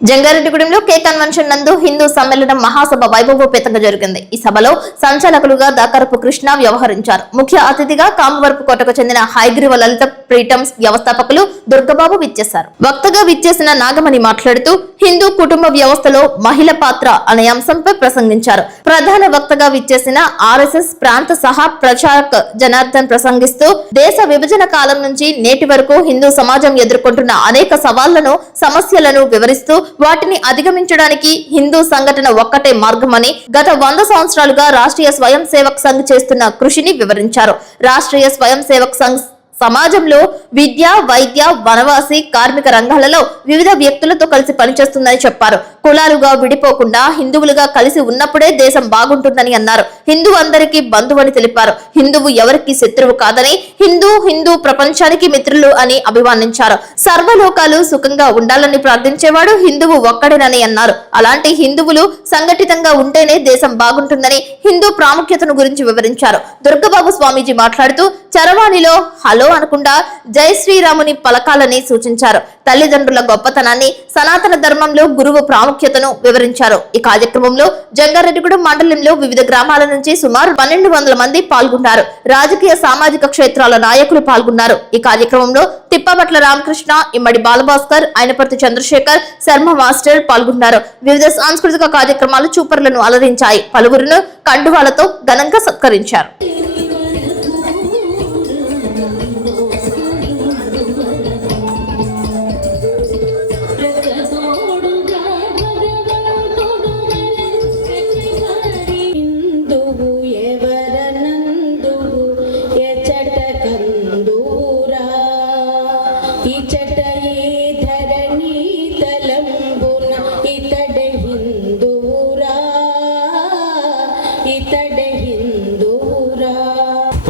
జంగారెడ్డిగూడెంలో కే convention నందు హిందూ సమ్మేళనం మహాసభ వైభవోపేతంగా జరిగింది. ఈ సభలో సంచాలకులుగా దాకరపు కృష్ణ వ్యవహరించారు. ముఖ్య అతిథిగా కామవరపు కోటకు చెందిన హైగ్రీవ లలిత ప్రీటమ్స్ వ్యవస్థాపకులు దుర్గబాబు విచ్చేశారు. వక్తగా విచ్చేసిన నాగమణి మాట్లాడుతూ హిందూ కుటుంబ వ్యవస్థలో మహిళ పాత్ర అనే అంశంపై ప్రసంగించారు. ప్రధాన వక్తగా విచ్చేసిన ఆర్ఎస్ఎస్ ప్రాంత సహా ప్రచారక్ జనార్దన్ ప్రసంగిస్తూ దేశ విభజన కాలం నుంచి నేటి వరకు హిందూ సమాజం ఎదుర్కొంటున్న అనేక సవాళ్ళను సమస్యలను వివరిస్తూ వాటిని అధిగమించడానికి హిందూ సంఘటన ఒక్కటే మార్గమని గత వంద సంవత్సరాలుగా రాష్ట్రీయ స్వయం సేవక్ సంఘ్ చేస్తున్న కృషిని వివరించారు. రాష్ట్రీయ స్వయం సేవక్ సంఘ్ సమాజంలో విద్య వైద్య వనవాసి కార్మిక రంగాలలో వివిధ వ్యక్తులతో కలిసి పనిచేస్తుందని చెప్పారు. కులాలుగా విడిపోకుండా హిందువులుగా కలిసి ఉన్నప్పుడే దేశం బాగుంటుందని అన్నారు. హిందూ అందరికీ బంధువని తెలిపారు. హిందువు ఎవరికి శత్రువు కాదని హిందూ హిందూ ప్రపంచానికి మిత్రులు అని అభివర్ణించారు సర్వలోకాలు సుఖంగా ఉండాలని ప్రార్థించేవాడు హిందువు ఒక్కడేనని అన్నారు. అలాంటి హిందువులు సంఘటితంగా ఉంటేనే దేశం బాగుంటుందని హిందూ ప్రాముఖ్యతను గురించి వివరించారు. దుర్గబాబు స్వామీజీ మాట్లాడుతూ చరవాణిలో హలో అనకుండా జై శ్రీరాముని పలకాలని సూచించారు. తల్లిదండ్రుల గొప్పతనాన్ని సనాతన ధర్మంలో గురువు ప్రాముఖ్యతను వివరించారు. ఈ కార్యక్రమంలో జంగారెడ్డిగూడెం మండలంలో వివిధ గ్రామాల నుంచి సుమారు పన్నెండు వందల మంది పాల్గొన్నారు. రాజకీయ సామాజిక క్షేత్రాల నాయకులు పాల్గొన్నారు. ఈ కార్యక్రమంలో తిప్పపట్ల రామకృష్ణ ఇమ్మడి బాలభాస్కర్ అయినపర్తి చంద్రశేఖర్ శర్మ మాస్టర్ పాల్గొన్నారు. వివిధ సాంస్కృతిక కార్యక్రమాలు చూపర్లను అలరించాయి. పలువురును కండువాలతో ఘనంగా సత్కరించారు.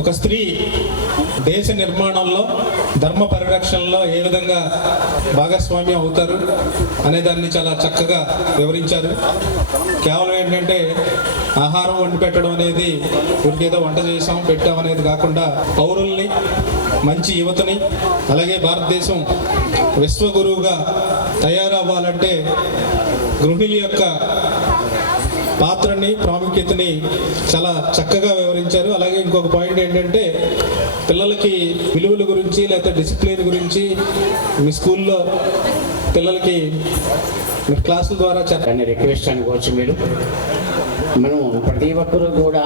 ఒక స్త్రీ దేశ నిర్మాణంలో ధర్మ పరిరక్షణలో ఏ విధంగా భాగస్వామ్యం అవుతారు అనే దాన్ని చాలా చక్కగా వివరించారు. కేవలం ఏంటంటే ఆహారం వండి పెట్టడం అనేది ఉరికేదో వంట చేసాం పెట్టాం అనేది కాకుండా పౌరుల్ని మంచి యువతని అలాగే భారతదేశం విశ్వగురువుగా తయారవ్వాలంటే గృహిణుల యొక్క పాత్రని ప్రాముఖ్యతని చాలా చక్కగా వివరించారు. అలాగే ఇంకొక పాయింట్ ఏంటంటే పిల్లలకి విలువల గురించి లేకపోతే డిసిప్లిన్ గురించి మీ స్కూల్లో పిల్లలకి మీ క్లాసుల ద్వారా చెప్పండి రిక్వెస్ట్ అనుకోవచ్చు మీరు. మనం ప్రతి ఒక్కరూ కూడా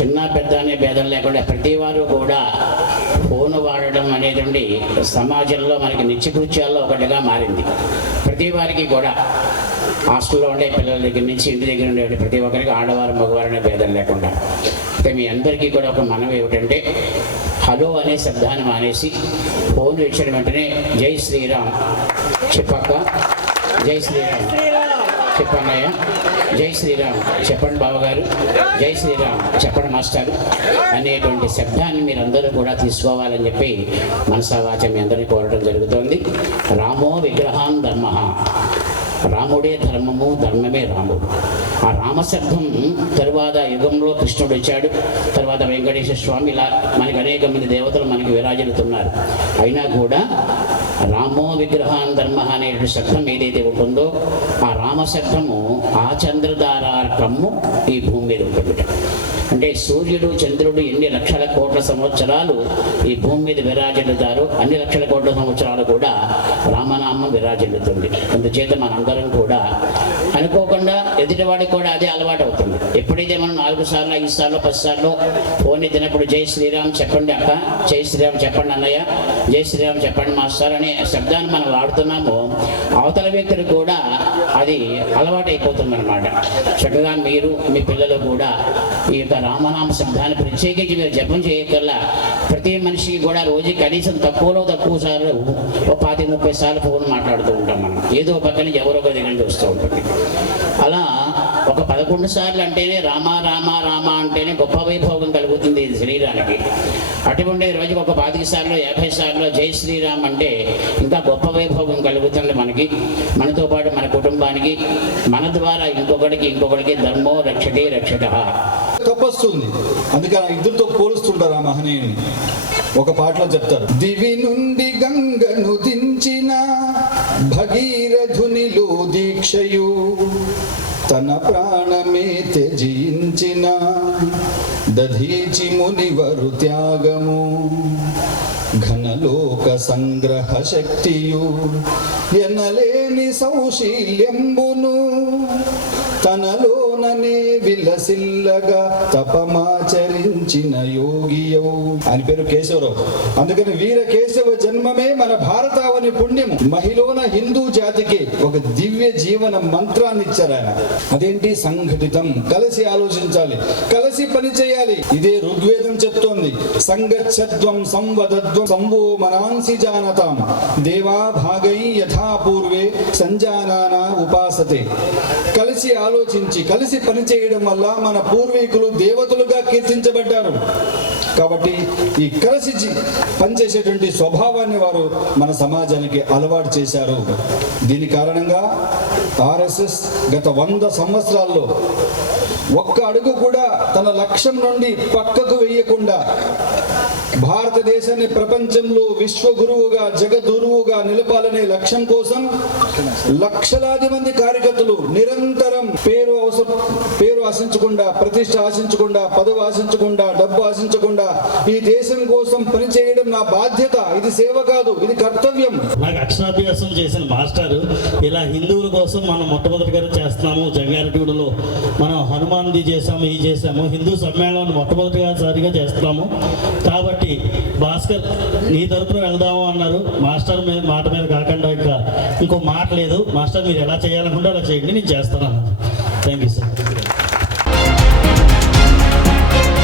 చిన్న పెద్ద అనే భేదం లేకుండా ప్రతి వారు కూడా ఫోన్ వాడడం అనేది ఉండి సమాజంలో మనకి నిత్యకృత్యాల్లో ఒకటిగా మారింది. ప్రతి వారికి కూడా హాస్టల్లో ఉండే పిల్లల దగ్గర నుంచి ఇంటి దగ్గర ఉండే ప్రతి ఒక్కరికి ఆడవారు మగవారు అనే భేదం లేకుండా. అయితే మీ అందరికీ కూడా ఒక మనం ఏమిటంటే హలో అనే శబ్దాన్ని మానేసి ఫోన్ ఇచ్చిన వెంటనే జై శ్రీరామ్. చెప్పక్క జై శ్రీరామ్. చెప్పన్నయ్య. జై శ్రీరామ్ చెప్పండి బావగారు. జై శ్రీరామ్ చెప్పండి మాస్టర్. అనేటువంటి శబ్దాన్ని మీరందరూ కూడా తీసుకోవాలని చెప్పి మనసా వాచ మీ అందరినీ కోరడం జరుగుతోంది. రామో విగ్రహాన్ ధర్మ. రాముడే ధర్మము ధర్మమే రాముడు ఆ రామశబ్దం తరువాత యుగంలో కృష్ణుడు వచ్చాడు. తర్వాత వెంకటేశ్వర స్వామి ఇలా మనకి అనేక మంది దేవతలు మనకి విరాజిల్లుతున్నారు. అయినా కూడా రామో విగ్రహాన్ ధర్మ అనేటువంటి శబ్దం ఏదైతే ఉంటుందో ఆ రామశబ్దము ఆ చంద్రధారార్కము ఈ భూమి మీద ఉంటుంది అంటే సూర్యుడు చంద్రుడు ఎన్ని లక్షల కోట్ల సంవత్సరాలు ఈ భూమి మీద విరాజెల్లుతారో అన్ని లక్షల కోట్ల సంవత్సరాలు కూడా రామనామం విరాజిల్లుతుంది. అందుచేత మనందరం కూడా అనుకోకుండా ఎదుటివాడికి కూడా అదే అలవాటు అవుతుంది. ఎప్పుడైతే మనం నాలుగు సార్లు ఐదు సార్లు పది సార్లు ఫోన్ ఎత్తినప్పుడు జై శ్రీరామ్ చెప్పండి అక్క జై శ్రీరామ్ చెప్పండి అన్నయ్య జై శ్రీరామ్ చెప్పండి మాస్టర్ అనే శబ్దాన్ని మనం వాడుతున్నామో. అవతల వ్యక్తులు కూడా అది అలవాటు అయిపోతుంది అనమాట చక్కగా మీరు మీ పిల్లలు కూడా ఈ యొక్క రామనామ శబ్దాన్ని ప్రత్యేకించి మీరు జపం చేయకల్లా ప్రతి మనిషికి కూడా రోజు కనీసం తక్కువలో తక్కువ సార్లు ఒక పాతి ముప్పై సార్లు ఫోన్ మాట్లాడుతూ ఉంటాం మనం. ఏదో పక్కన ఎవరో ఒక దగ్గర వస్తూ ఉంటుంది. అలా ఒక పదకొండు సార్లు అంటేనే రామ రామ రామ అంటేనే గొప్ప వైభోగం కలుగుతుంది ఇది శరీరానికి. అటువంటి రోజుకి ఒక పాతిక సార్లు యాభై సార్లు జై శ్రీరామ్ అంటే ఇంకా గొప్ప వైభోగం కలుగుతుంది మనకి. మనతో పాటు మన కుటుంబానికి మన ద్వారా ఇంకొకటికి ఇంకొకటికి ధర్మో రక్షటి రక్షత. తపస్సుంది అందుకే ఆ ఇద్దరితో పోలుస్తుంటారు ఆ మహనీయుని. ఒక పాటలో చెప్తారు. దివి నుండి గంగను దించిన భగీ దీక్షయు తన ప్రాణమే త్యజించిన. దధీచి మునివరు త్యాగము. ఘనలోక సంగ్రహ శక్తియు ఎనలేని సౌశీల్యంబును తనలోననే విలసిల్లగా తపమాచరించిన యోగియౌ అని పేరు కేశవరావు. అందుకని వీర కేశవ జన్మమే మన భారతావని పుణ్యం మహిళన హిందూ జాతికి ఒక దివ్య జీవన మంత్రాన్ని ఇచ్చారు ఆయన. అదేంటి? సంఘటితం. కలిసి ఆలోచించాలి. కలిసి పని చేయాలి. ఇదే ఋగ్వేదం చెప్తోంది. సంగచ్చత్వం సంవదద్వం సంవో మనాంసి జానతాం. దేవా భాగై యథా పూర్వే సంజానానా ఉపాసతే. కలిసి ఆలోచించి కలిసి పని చేయడం వల్ల మన పూర్వీకులు దేవతలుగా కీర్తించబడ్డారు. కాబట్టి ఈ కలిసి పనిచేసేటువంటి స్వభావాన్ని వారు మన సమాజానికి అలవాటు చేశారు. దీని కారణంగా ఆర్ఎస్ఎస్ గత వంద సంవత్సరాల్లో ఒక్క అడుగు కూడా తన లక్ష్యం నుండి పక్కకు వేయకుండా భారతదేశాన్ని ప్రపంచంలో విశ్వగురువుగా జగద్గురువుగా నిలపాలనే లక్ష్యం కోసం లక్షలాది మంది కార్యకర్తలు నిరంతరం పేరు అవసరం పేరు ఆశించకుండా ప్రతిష్ట ఆశించకుండా పదవి ఆశించకుండా డబ్బు ఆశించకుండా ఈ దేశం కోసం పనిచేయడం నా బాధ్యత. ఇది సేవ కాదు ఇది కర్తవ్యం. నాకు అక్షరాభ్యాసం చేసిన మాస్టర్ ఇలా హిందువుల కోసం మనం మొట్టమొదటిగా చేస్తున్నాము జంగారెడ్డిగూడలో. మనం హనుమాన్ది చేసాము ఇది చేసాము హిందూ సమ్మేళనం మొట్టమొదటిగా సారిగా చేస్తున్నాము. కాబట్టి భాస్కర్ నీ తరపున వెళ్దాము అన్నారు. మాస్టర్ మీద మాట మీద కాకుండా ఇంకా ఇంకో మాట లేదు. మాస్టర్ మీరు ఎలా చేయాలనుకుంటే అలా చేయండి నేను చేస్తాను అన్నారు. Thank you sir